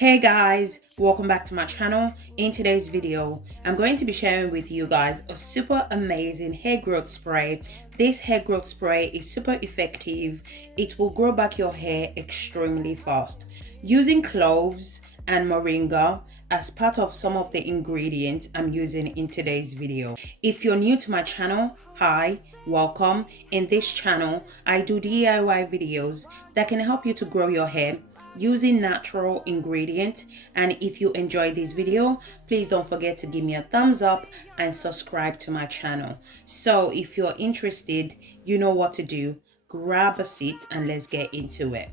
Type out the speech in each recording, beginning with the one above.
Hey guys, welcome back to my channel. In today's video, I'm going to be sharing with you guys a super amazing hair growth spray. This hair growth spray is super effective. It will grow back your hair extremely fast. Using cloves and moringa as part of some of the ingredients I'm using in today's video. If you're new to my channel, hi, welcome. In this channel, I do DIY videos that can help you to grow your hair using natural ingredients. And if you enjoyed this video, please don't forget to give me a thumbs up and subscribe to my channel. So if you're interested, you know what to do. Grab a seat and let's get into it.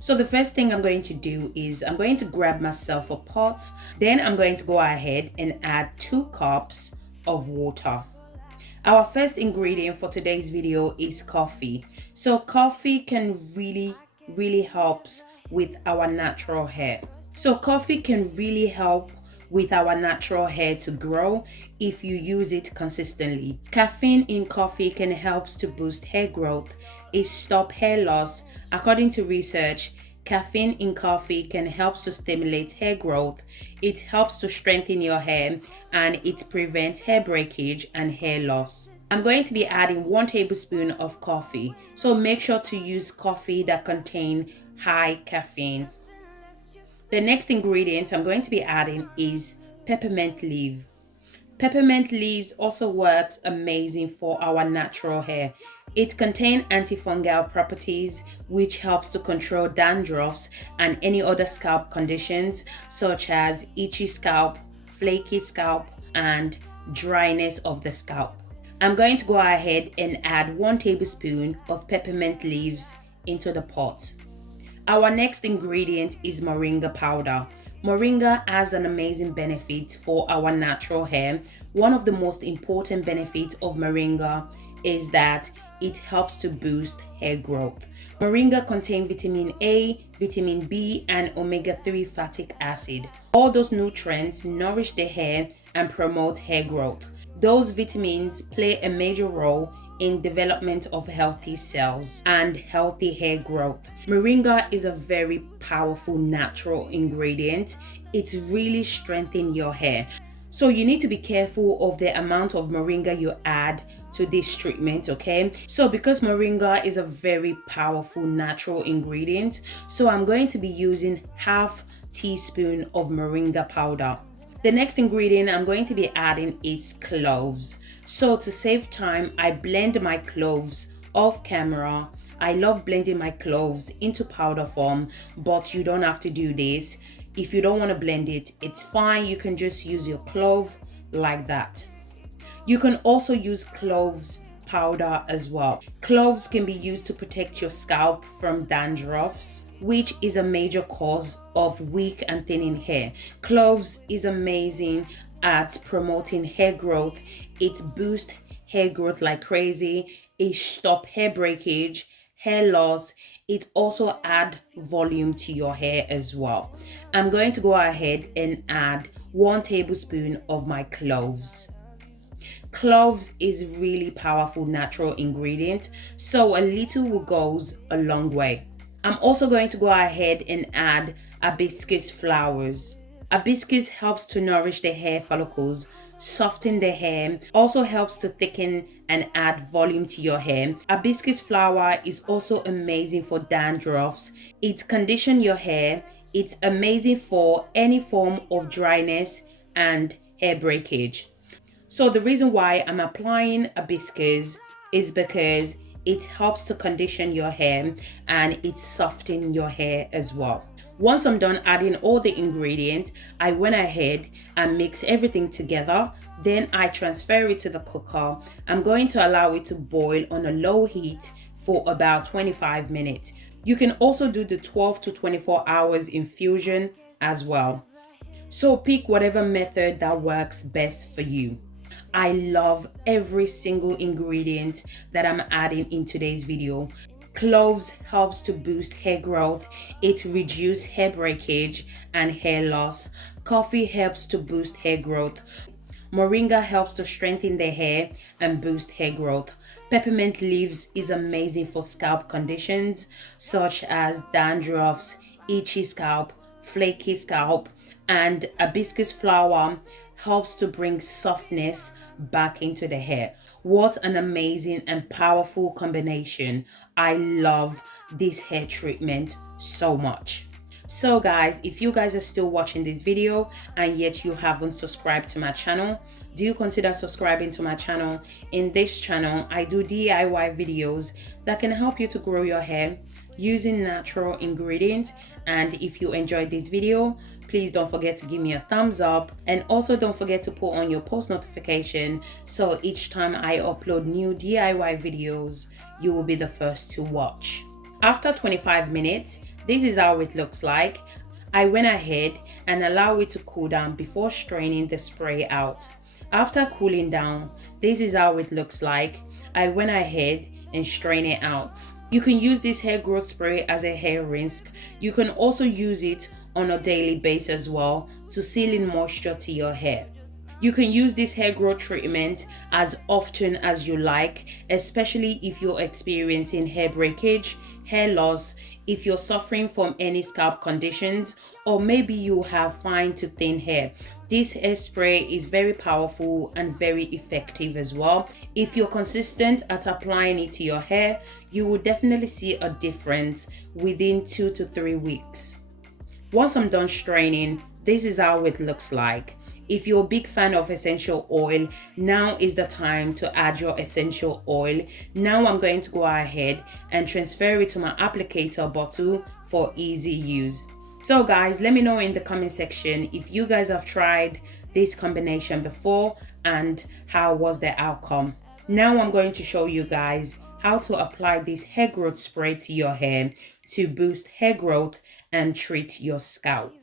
So the first thing I'm going to do is I'm going to grab myself a pot. Then I'm going to go ahead and add 2 cups of water. Our first ingredient for today's video is coffee. So coffee can really helps with our natural hair. So coffee can really help with our natural hair to grow if you use it consistently. Caffeine in coffee can help to boost hair growth. It stops hair loss. According to research, caffeine in coffee can help to stimulate hair growth. It helps to strengthen your hair and it prevents hair breakage and hair loss. I'm going to be adding 1 tablespoon of coffee. So make sure to use coffee that contains high caffeine. The next ingredient I'm going to be adding is peppermint leaf. Peppermint leaves also works amazing for our natural hair. It contains antifungal properties which helps to control dandruffs and any other scalp conditions such as itchy scalp, flaky scalp, and dryness of the scalp. I'm going to go ahead and add 1 tablespoon of peppermint leaves into the pot. Our next ingredient is moringa powder. Moringa has an amazing benefit for our natural hair. One of the most important benefits of moringa is that it helps to boost hair growth. Moringa contains vitamin A, vitamin B, and omega-3 fatty acid. All those nutrients nourish the hair and promote hair growth. Those vitamins play a major role in development of healthy cells and healthy hair growth. Moringa is a very powerful natural ingredient. It really strengthens your hair. So you need to be careful of the amount of moringa you add to this treatment, okay? So because moringa is a very powerful natural ingredient, so I'm going to be using ½ teaspoon of moringa powder. The next ingredient I'm going to be adding is cloves. So to save time, I blend my cloves off camera. I love blending my cloves into powder form, but you don't have to do this. If you don't want to blend it, it's fine. You can just use your clove like that. You can also use cloves powder as well. Cloves can be used to protect your scalp from dandruffs, which is a major cause of weak and thinning hair. Cloves is amazing at promoting hair growth. It boosts hair growth like crazy. It stops hair breakage, hair loss. It also adds volume to your hair as well. I'm going to go ahead and add 1 tablespoon of my cloves. Cloves is really powerful natural ingredient, so a little goes a long way. I'm also going to go ahead and add hibiscus flowers. Hibiscus helps to nourish the hair follicles, soften the hair, also helps to thicken and add volume to your hair. Hibiscus flower is also amazing for dandruffs. It conditions your hair. It's amazing for any form of dryness and hair breakage. So the reason why I'm applying hibiscus is because it helps to condition your hair and it softens your hair as well. Once I'm done adding all the ingredients, I went ahead and mixed everything together. Then I transfer it to the cooker. I'm going to allow it to boil on a low heat for about 25 minutes. You can also do the 12 to 24 hours infusion as well. So pick whatever method that works best for you. I love every single ingredient that I'm adding in today's video. Cloves helps to boost hair growth. It reduces hair breakage and hair loss. Coffee helps to boost hair growth. Moringa helps to strengthen the hair and boost hair growth. Peppermint leaves is amazing for scalp conditions such as dandruffs, itchy scalp, flaky scalp, and hibiscus flower helps to bring softness back into the hair. What an amazing and powerful combination. I love this hair treatment so much. So guys, if you guys are still watching this video and yet you haven't subscribed to my channel, do consider subscribing to my channel. In this channel, I do DIY videos that can help you to grow your hair using natural ingredients. And if you enjoyed this video, please don't forget to give me a thumbs up, and also don't forget to put on your post notification so each time I upload new DIY videos, you will be the first to watch. After 25 minutes, this is how it looks like. I went ahead and allowed it to cool down before straining the spray out. After cooling down, this is how it looks like. I went ahead and strained it out. You can use this hair growth spray as a hair rinse. You can also use it on a daily basis as well to seal in moisture to your hair. You can use this hair growth treatment as often as you like, especially if you're experiencing hair breakage, hair loss, if you're suffering from any scalp conditions, or maybe you have fine to thin hair. This hair spray is very powerful and very effective as well. If you're consistent at applying it to your hair, you will definitely see a difference within 2 to 3 weeks. Once I'm done straining, this is how it looks like. If you're a big fan of essential oil, now is the time to add your essential oil. Now I'm going to go ahead and transfer it to my applicator bottle for easy use. So guys, let me know in the comment section if you guys have tried this combination before and how was the outcome. Now I'm going to show you guys how to apply this hair growth spray to your hair to boost hair growth and treat your scalp.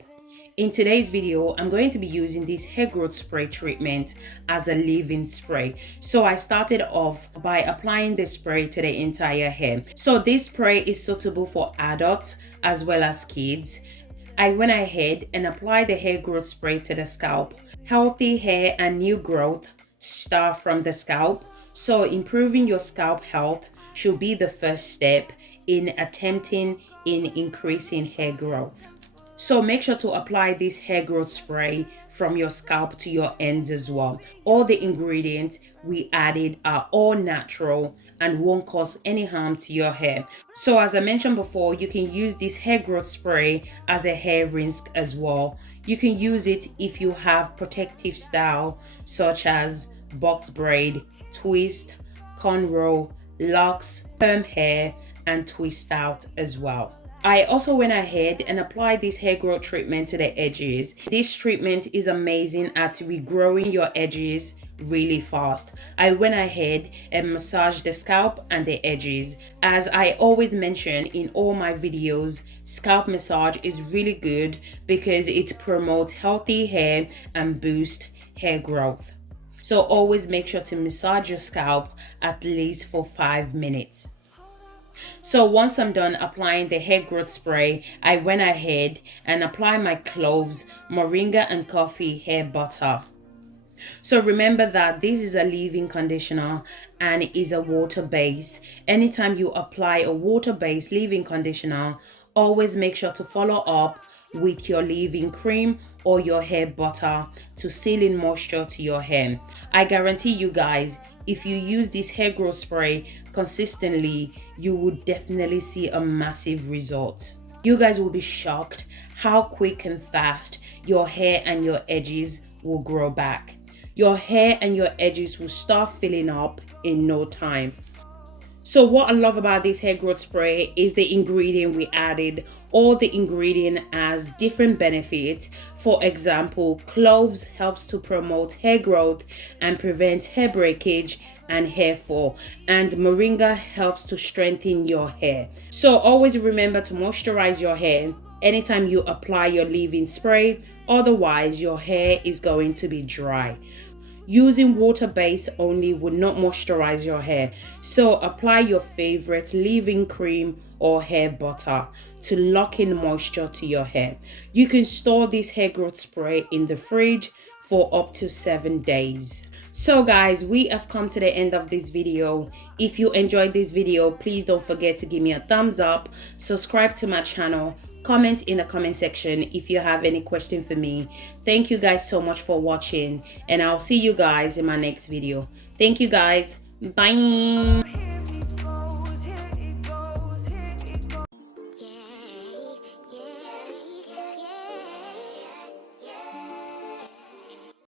In today's video, I'm going to be using this hair growth spray treatment as a leave-in spray. So I started off by applying the spray to the entire hair. So this spray is suitable for adults as well as kids. I went ahead and applied the hair growth spray to the scalp. Healthy hair and new growth start from the scalp. So improving your scalp health should be the first step in attempting in increasing hair growth. So make sure to apply this hair growth spray from your scalp to your ends as well. All the ingredients we added are all natural and won't cause any harm to your hair. So as I mentioned before, you can use this hair growth spray as a hair rinse as well. You can use it if you have protective style such as box braid, twist, cornrow, locks, perm hair, and twist out as well. I also went ahead and applied this hair growth treatment to the edges. This treatment is amazing at regrowing your edges really fast. I went ahead and massaged the scalp and the edges. As I always mention in all my videos, scalp massage is really good because it promotes healthy hair and boosts hair growth. So always make sure to massage your scalp at least for 5 minutes. So once I'm done applying the hair growth spray, I went ahead and applied my Cloves, Moringa and coffee hair butter. So remember that this is a leave-in conditioner and it is a water base. Anytime you apply a water-based leave-in conditioner, always make sure to follow up with your leave-in cream or your hair butter to seal in moisture to your hair. I guarantee you guys, if you use this hair growth spray consistently, you would definitely see a massive result. You guys will be shocked how quick and fast your hair and your edges will grow back. Your hair and your edges will start filling up in no time. So what I love about this hair growth spray is the ingredient we added. All the ingredient has different benefits. For example, cloves helps to promote hair growth and prevent hair breakage and hair fall, and moringa helps to strengthen your hair. So always remember to moisturize your hair anytime you apply your leave-in spray, otherwise your hair is going to be dry. Using water base only would not moisturize your hair, so apply your favorite leave-in cream or hair butter to lock in moisture to your hair. You can store this hair growth spray in the fridge for up to 7 days. So guys, we have come to the end of this video. If you enjoyed this video, please don't forget to give me a thumbs up, subscribe to my channel, comment in the comment section if you have any question for me. Thank you guys so much for watching, and I'll see you guys in my next video. Thank you guys. Bye.